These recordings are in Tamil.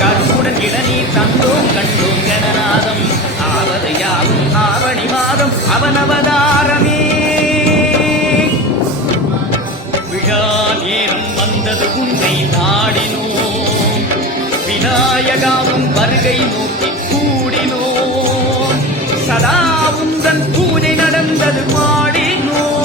கருவுடன் இளநீர் தந்தோம் கண்டோம் கணநாதம் ஆவது யாவும் ஆவணி மாதம் அவனவதாரமே விழா நேரம் வந்தது உன்னை நாடினோம் விநாயகாவும் வருகை நோக்கி கூடினோம் சதா உந்தன் பூஜை நடந்தது மாடினோம்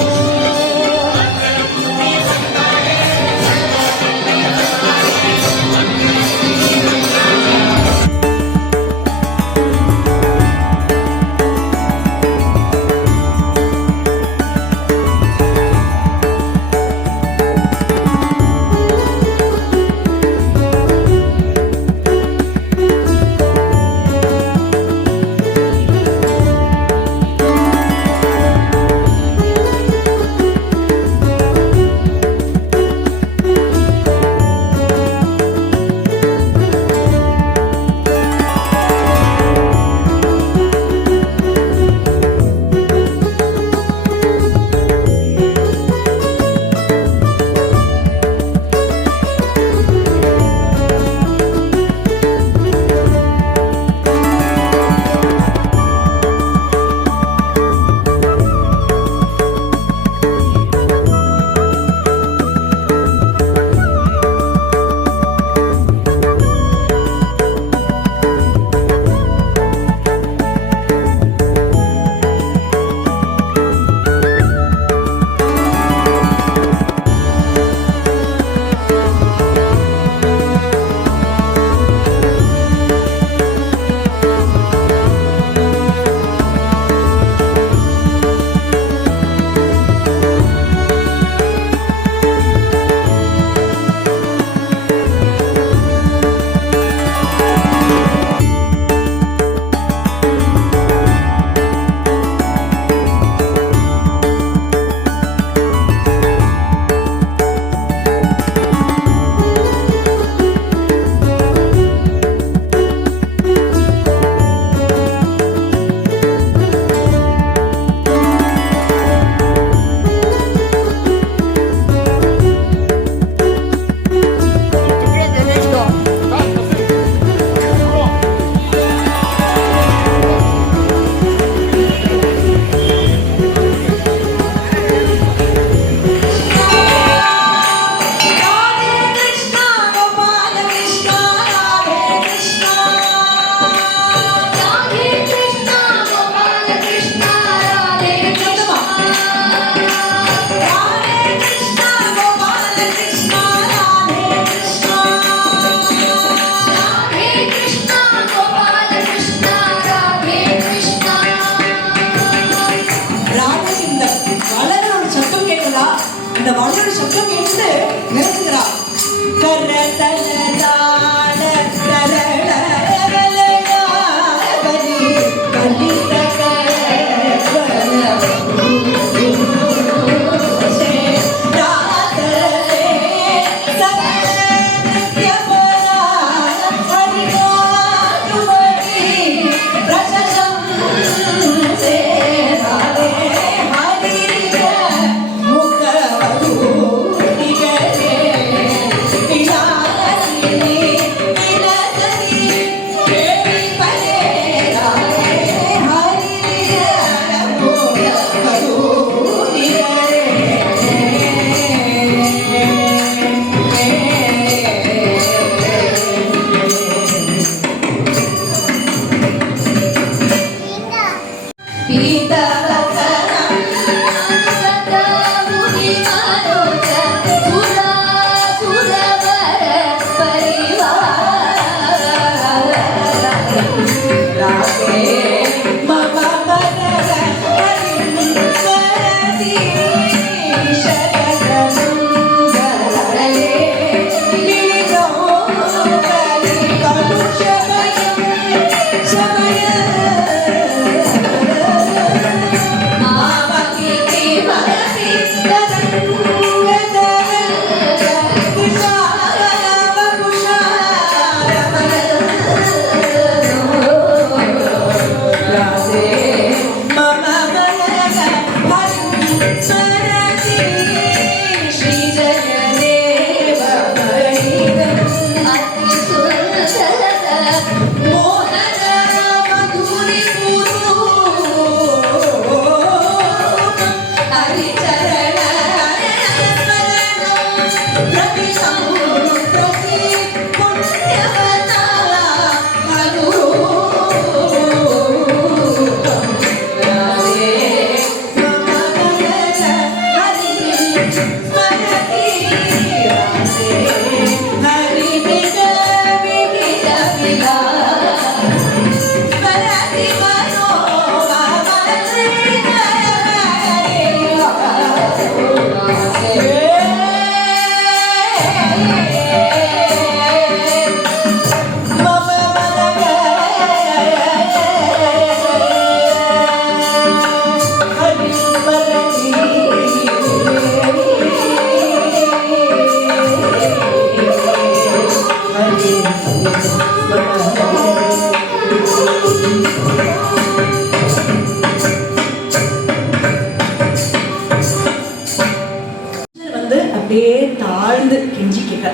அப்படியே தாழ்ந்து கெஞ்சி கேட்க.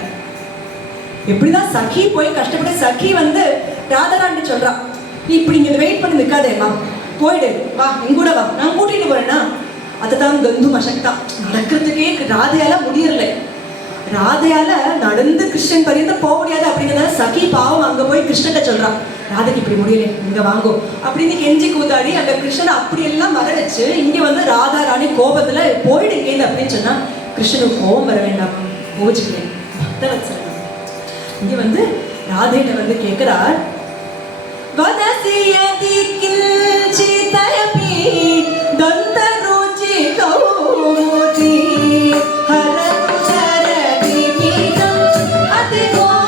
எப்படிதான் சகி போய் கஷ்டப்பட்டு சகி வந்து ராதாராணி சொல்றா, நீ இப்படி இங்க வெயிட் பண்ணி நிற்காதேம்மா, போயிடு, வா என் கூட வா, நான் கூட்டிட்டு போறேன்னா. அதுதான் கந்து மசக்தா. நடக்கிறதுக்கே ராதையால முடியல. ராதையால நடந்து கிருஷ்ணன் பரியந்தம் போக முடியாது அப்படிங்கிறதால சகி பாவம் அங்க போய் கிருஷ்ணன் சொல்றான், ராதைக்கு இப்படி முடியல, இங்க வாங்கோ அப்படின்னு கெஞ்சி கூத்தாடி அங்க கிருஷ்ணன் அப்படி எல்லாம் வர வச்சு இங்க வந்து ராதாராணி கோபத்துல போயிடுங்க அப்படின்னு சொன்னா கிருஷ்ணனுக்கு கோபம் வர வேண்டாம், கோவிச்சுக்கிறேன் பக்தவத்சலன். இங்க வந்து ராதையிட்ட வந்து கேட்கிறார், வதசியதி கிஞ்சிதயபி தந்தருச்சி கௌமுதி ஹரஹரதி பீதம் அதிகோரம்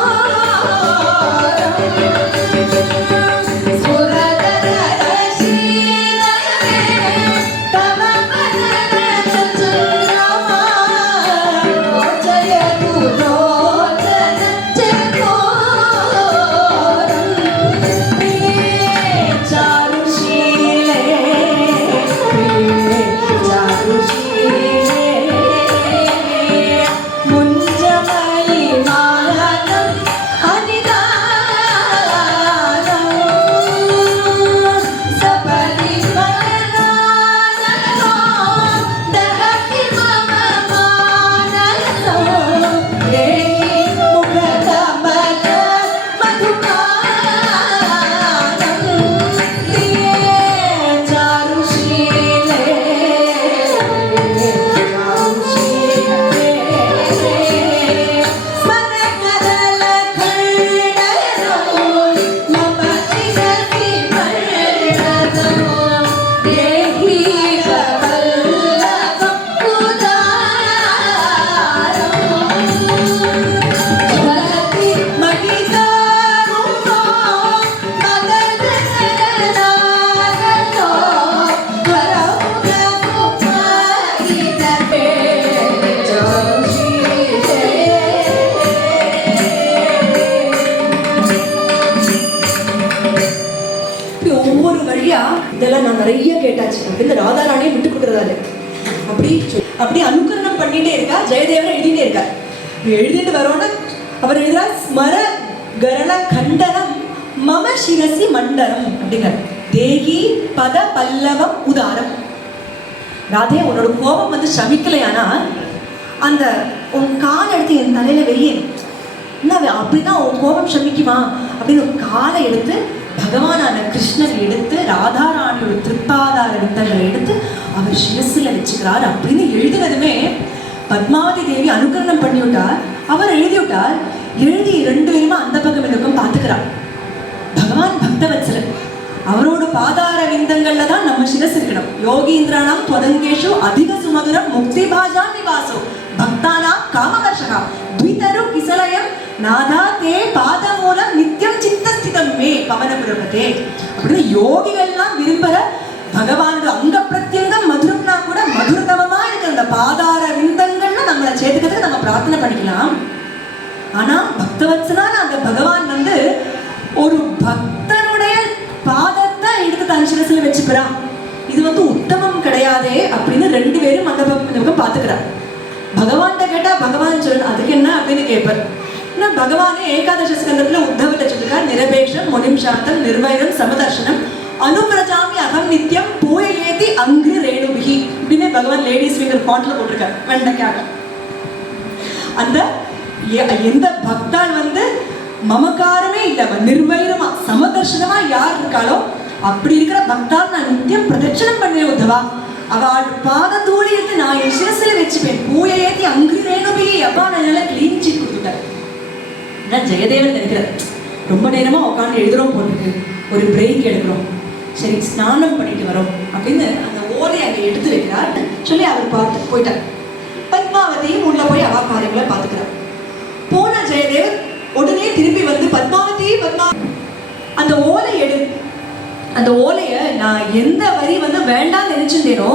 இதெல்லாம் நான் நிறைய கேட்டாச்சு அப்படின்னு ராதாராணியை விட்டு கொடுக்குறதாரு. அப்படி அனுகரணம் பண்ணிட்டே இருக்கா. ஜெயதேவன் எழுதிட்டே இருக்கா. எழுதிட்டு வரோன்னா அவர் எழுதுறா, ஸ்மர கரள கண்டனம் மம சிரசி மண்டனம் அப்படிங்கிற தேகி பத பல்லவம் உதாரம். ராதே, உன்னோட கோபம் வந்து சமிக்கலையானா அந்த உன் கால் எடுத்து என் தலையில வெய்யேன், என்ன அப்படிதான் உன் கோபம் சமிக்குமா அப்படின்னு காலை எடுத்து பகவானான கிருஷ்ணர் எடுத்து ராதாராணியோட திருப்பாதார விந்தங்களை எடுத்து அவர் சிரசில வச்சுக்கிறார் அப்படின்னு எழுதினதுமே பத்மாவதி தேவி அனுகரணம் பண்ணி விட்டார். அவர் எழுதி விட்டார். எழுதி 2 பேருமா அந்த பக்கம் இந்த பக்கம் பார்த்துக்கிறார். பகவான் பக்தவத்சலன், அவரோட பாதார விந்தங்கள்ல தான் நம்ம சிரஸ் இருக்கணும். யோகீந்திராணாம் துவதங்கேஷு அதிக சுமதுரம் முக்தி பாஜா நிவாசோ பக்தானாம் காமவர்ஷகா த்விதரு கிசலயம் நாதா தே பாத மூலம் நித்தியம் சித்தஸ்திதம் மே பவனபுரபதே அப்படின்னு யோகிகள்லாம் விரும்புற பகவானோட அங்க பிரத்யங்கம் மதுரம்னா கூட மதுரதமமா இருக்கிற அந்த பாதார விந்தங்கள்ல நம்மளை சேர்த்துக்கிறதுக்கு நம்ம பிரார்த்தனை பண்ணிக்கலாம். ஆனா பக்தவத்சலான அந்த பகவான் வந்து ஒரு பக்தனுடைய பாதத்தை எடுத்து தன் சிரசில வச்சுக்கிறான். இது வந்து உத்தமம் கிடையாதே அப்படின்னு 2 பேரும் அந்த பக்கம் பாத்துக்கிறார். பகவான்கிட்ட கேட்டா பகவான் சொல்லணும், அதுக்கு என்ன அப்படின்னு கேட்பார். பகவானே ஏகாதச ஸ்கந்தத்துல உத்தவத்தை சொல்லிருக்கார், நிரபேஷம் முனிம் சாந்தம் நிர்வைரம் சமதர்ஷனம் அனுபிரஜாமி அகம் நித்தியம் பூயேதி அங்கு ரேணுபிகி அப்படின்னு பகவான் லேடிஸ் ஃபிங்கர் பாட்ல போட்டிருக்கார் வெண்டைக்காக. அந்த எந்த பக்தால் வந்து மமக்காரமே இல்ல நிர்வைரமா சமதர்ஷனமா யார் இருக்காளோ அப்படி இருக்கிற பக்தால் நான் நித்தியம் பிரதட்சணம் பண்ணுவேன் உத்தவா. அவள் பாத தூளி எடுத்து நான் என் சிரசில வச்சுப்பேன். பூயை ஏற்றி அங்கிரேணுபி அப்பா நான் நல்லா கிளீன் சீட் கொடுத்துட்டேன். நான் ஜெயதேவன் நினைக்கிறேன் ரொம்ப நேரமா உட்காந்து எழுதுறோம் போட்டுருக்கு, ஒரு பிரேக் எடுக்கிறோம், சரி ஸ்நானம் பண்ணிட்டு வரோம் அப்படின்னு அந்த ஓலையை அங்கே எடுத்து வைக்கிறார் சொல்லி அவர் பார்த்து போயிட்டார். பத்மாவதியும் உள்ள போய் அவா காரியங்களை பார்த்துக்கிறார். போன ஜெயதேவன் உடனே திரும்பி வந்து பத்மாவதி அந்த ஓலை எடு, அந்த ஓலைய நான் எந்த வரி வந்து வேண்டாம்னு நினைச்சிருந்தேனோ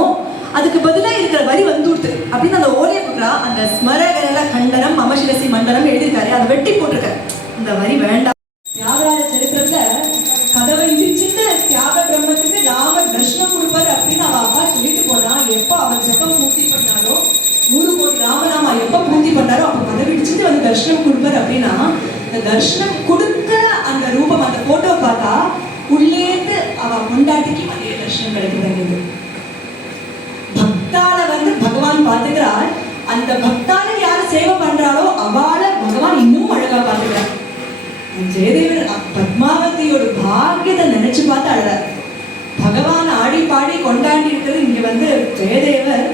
அதுக்கு பதிலாக இருக்கிற வரி வந்துடுது அப்படின்னு அந்த ஓலையை கொடுக்குறா. அந்த ஸ்மரகரல கண்டனம் அமசிரசி மண்டலம் எழுதியிருக்காரு, அதை வெட்டி போட்டிருக்காரு. இந்த வரி வேண்டாம். தியாகராஜ சரித்திரத்துல கதவை இடிச்சுட்டு தியாக பிரம்மத்துக்கு ராமர் தர்ஷனம் கொடுப்பாரு அப்படின்னு அவ அப்பா சொல்லிட்டு போனா. எப்ப அவன் ஜெபம் பூர்த்தி பண்ணாரோ 100 கோடி ராமநாமா எப்ப பூர்த்தி பண்ணாரோ அப்ப கதவை இடிச்சுட்டு வந்து தர்ஷனம் கொடுப்பாரு அப்படின்னா இந்த தர்ஷனம் கொடுத்த அந்த ரூபம் அந்த போட்டோ பார்த்தா உள்ளேந்து அவ கொண்டாட்டிக்கு அதே தர்ஷனம் கிடைக்குது. பக்தால வந்து பகவான் பார்த்துக்கிறார். அந்த பக்தால யாரு சேவை பண்றாளோ அவளை பகவான் இன்னும் அழகா பார்த்துக்கிறார். ஜெயதேவர் பத்மாவதியோட பாக்கியத்தை நினைச்சு பார்த்து அழகார். பகவான் ஆடி பாடி கொண்டாடி இருக்கிறது இங்க வந்து ஜெயதேவர்.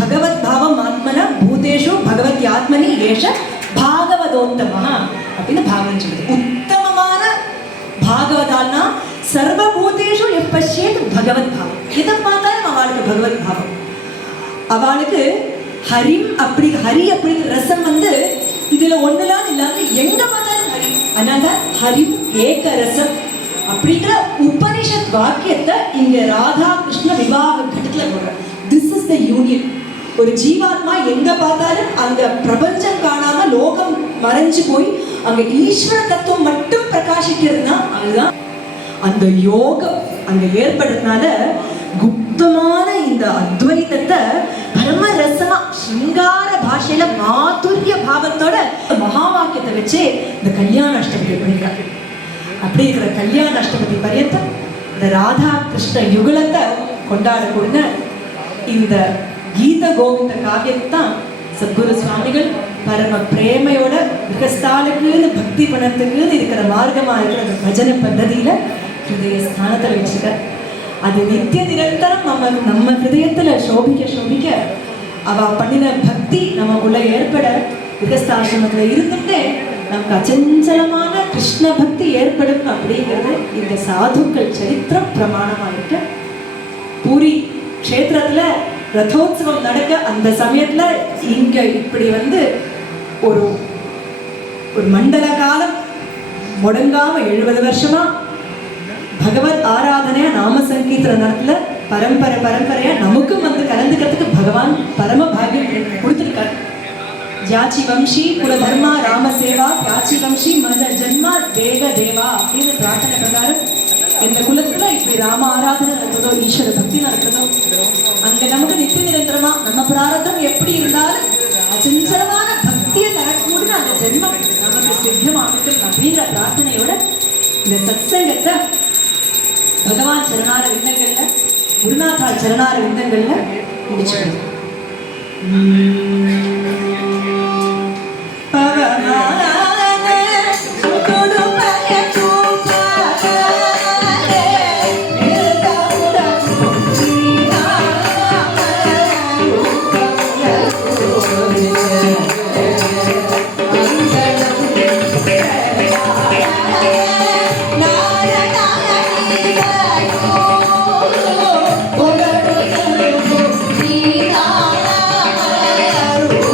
भगवत भावम आत्मना भूतेषु भगवती आत्मनि एष भागवतोत्तमः அப்படின்னு பாகவதம் சொல்லுது. உத்தமமான பாகவதான்னா சர்வபூதேஷு எப்பஷ்யேத் பகவத் பாவம். எதை பார்த்தாலும் அவளுக்கு பகவத் பாவம். அவளுக்கு ஹரிம் அப்படி ஹரி அப்படிங்கிற ரசம் வந்து இதுல ஒண்ணுலாம் இல்லாம எங்க பார்த்தாலும் ஹரி. அதனால ஹரிம் ஏக ரசம் அப்படிங்கிற உபனிஷத் வாக்கியத்தை இங்க ராதா கிருஷ்ண விவாக கட்டத்துல போடுற. This is the union. ஒரு ஜீவாத்மா எங்க பார்த்தாலும் அந்த பிரபஞ்சம் காணாம லோகம் மறைஞ்சு போய் அங்க ஈஸ்வர தத்துவம் மட்டும் பிரகாசிக்கிறதுனா அதுதான் அந்த யோகம் அங்க ஏற்படுறதுனால குப்தமான இந்த அத்வைதத்தை பரம ரசமா சிங்கார பாஷையில மாதுரிய பாவத்தோட மகா வாக்கியத்தை வச்சு இந்த கல்யாண அஷ்டபதி பண்ணிக்கிறாங்க. அப்படி இருக்கிற கல்யாண அஷ்டபதி பரியந்தம் இந்த ராதா கிருஷ்ண யுகலத்தை கொண்டாடக்கூடிய இந்த கீத கோவிந்த காவியத்தான் சத்குரு சுவாமிகள் பரம பிரேமையோட கிரகஸ்தாலுக்குன்னு பக்தி பணத்துக்குன்னு இருக்கிற மார்க்கமா இருக்கிற அந்த பஜனை பద్ధதியில ஹிருதய ஸ்தானத்துல வச்சுக்க அது நித்திய நிரந்தரம் நம்ம ஹிருதயத்துல சோபிக்க அவ பண்ணின பக்தி நமக்குள்ள ஏற்பட கிரகஸ்தாசிரமத்துல இருந்துட்டே நமக்கு அச்சஞ்சலமான கிருஷ்ண பக்தி ஏற்படும் அப்படிங்கிறது இந்த சாதுக்கள் சரித்திரம் பிரமாணமா இருக்கு. பூரி க்ஷேத்திரத்துல ரதோத்சவம் நடக்க அந்த சமயத்துல இங்க இப்படி வந்து ஒரு மண்டல காலம் முடங்காம 70 வருஷமா பகவத் ஆராதனையா நாம சங்கீர்த்தன நடத்துல பரம்பரையா நமக்கும் வந்து கலந்துக்கிறதுக்கு பகவான் பரம பாகியம் கொடுத்திருக்காரு. ஜாச்சி வம்சி குல தர்மா ராம சேவா யாச்சி வம்சி மத ஜன்மா தேவ தேவா அப்படின்னு பிரார்த்தனை பிரகாரம் இந்த குலத்துல இப்படி ராம ஆராதனை நடக்கிறதோ ஈஸ்வர பக்தி நடக்கிறதோ அங்க நமக்கு நித்திய நிரந்தரமா நம்ம பிராரதம் எப்படி இருந்தாலும் அச்சஞ்சலமான பக்தியை தரக்கூடிய அந்த ஜென்மம் நமக்கு சித்தமாகட்டும் அப்படின்ற பிரார்த்தனையோட இந்த சத்சங்கத்தை பகவான் சரணார விந்தங்கள்ல குருநாதால் சரணார விந்தங்கள்ல முடிச்சுக்கணும். Oh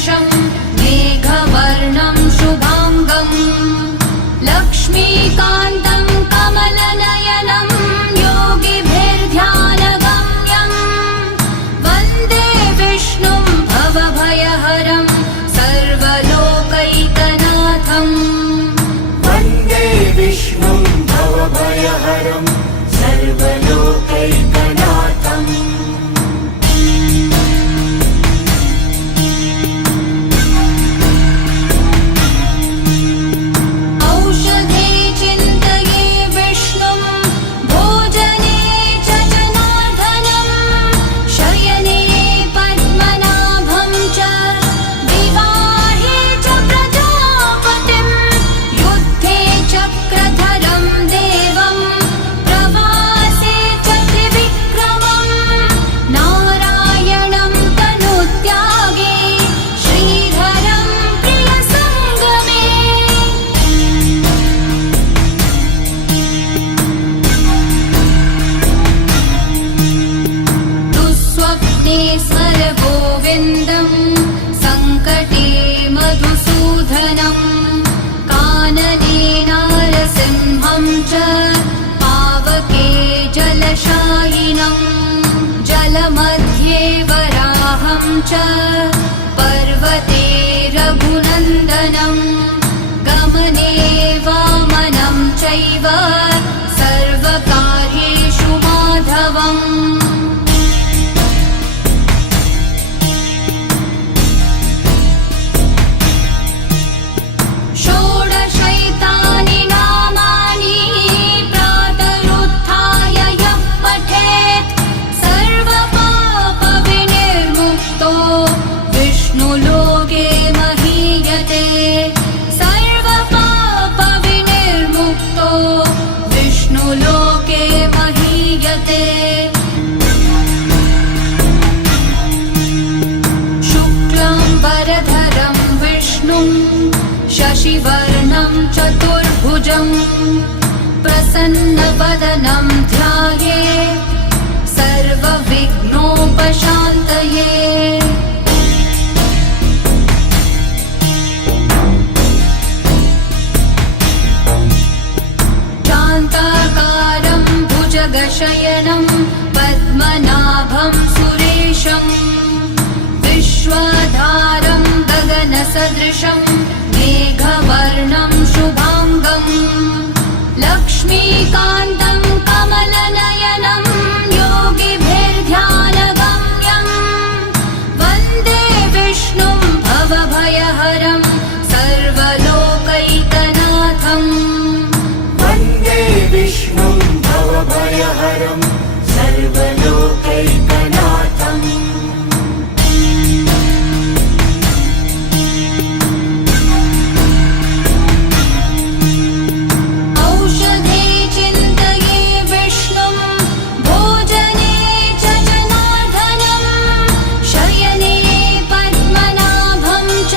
सदृशं मेघवर्णं शुभाङ्गम् लक्ष्मीकान्तं कमलनयनं योगिभिर्ध्यानगम्यं वन्दे विष्णुं भवभयहरं सर्वलोकैकनाथम् वन्दे विष्णुं भवभयहरं सर्वलोकैकनाथम् औषधे चिन्तये विष्णुं भोजने च जनार्दनं शयने पद्मनाभं च विवाहे च प्रजापतिं युद्धे चक्रधरं देवं प्रवासे च त्रिविक्रमं नारायणं तनुत्यागे श्रीधरं प्रियसङ्गमे दुःस्वप्ने स्मर गोविन्दं सङ्कटे मधुसूदनं कानने नारसिंहं च पावके जलशायिनं जलमध्ये वराहं च पर्वते रघुनन्दनं गमने वामनं चैव सर्वकार्येषु माधवम् षोडशैतानि नामानि प्रातरुत्थाय यः पठेत् सर्वपापविनिर्मुक्तो विष्णुलोके महीयते सर्वपापविनिर्मुक्तो विष्णुलोके महीयते शुक्लाम्बरधरं विष्णुं शशिवर्णं चतुर्भुजं प्रसन्नवदनं ध्यायेत् सर्वविघ्नोपशान्तये शान्ताकारं भुजगशयनं पद्मनाभं सुरेशं विश्वाधारं गगनसदृशं मेघवर्णं शुभाङ्गं लक्ष्मीकान्तं कमलनयनं योगिभिर्ध्यानगम्यं वन्दे विष्णुं भवभयहरं सर्वलोकैकनाथम्